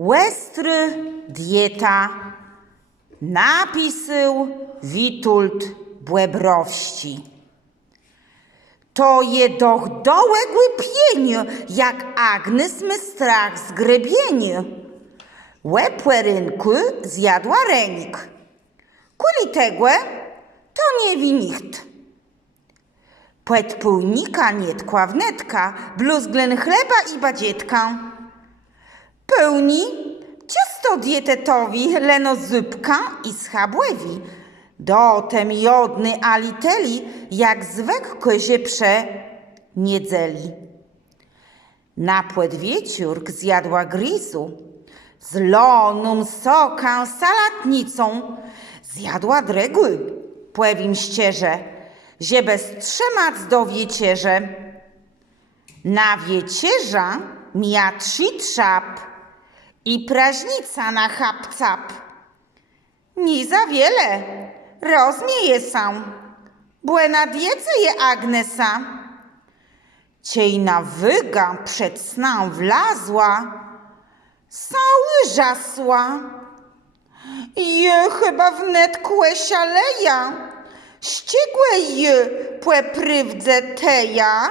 Łestry dieta napisył Witold Błebrowści. To je doch dołegły pień, jak Agnes my strach zgrybień. Łepłe rynku zjadła renik. Kuli tegłe to nie wi nicht. Płet półnika nie tkła wnetka, bluzglen chleba i badzietka. Pełni ciasto dietetowi, leno zupka i schabłewi. Dotem jodny aliteli, jak zwykły się prze niedzeli. Na płet wieciórk zjadła grizu, z lonum soką salatnicą. Zjadła dregły, płewim ścierze, że bez trzemac do wiecierze. Na wiecierza mija 3 trzap i praźnica na chap-cap. Nie za wiele, rozmieje się, błena diece je Agnesa. Ciejna wyga przed snem wlazła, cały żasła. Je chyba wnet kłesia leja, ściegłe je płe prywdze teja.